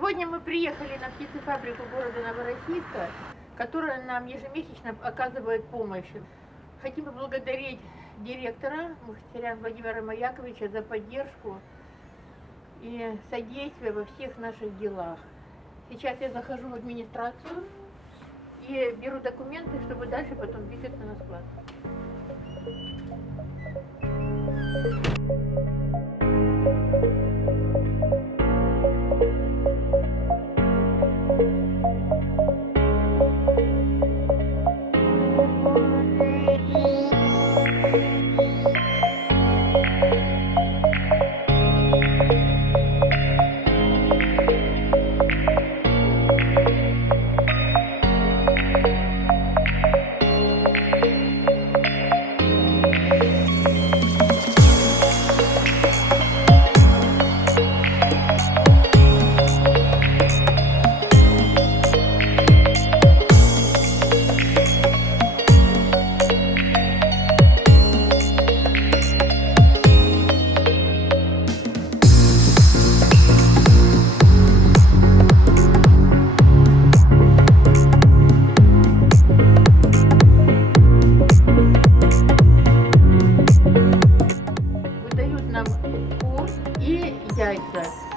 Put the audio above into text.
Сегодня мы приехали на птицефабрику города Новороссийска, которая нам ежемесячно оказывает помощь. Хотим поблагодарить директора Мхитаряна Владимира Амаяковича за поддержку и содействие во всех наших делах. Сейчас я захожу в администрацию и беру документы, чтобы дальше потом двигаться на склад. Выдают нам курс и яйца.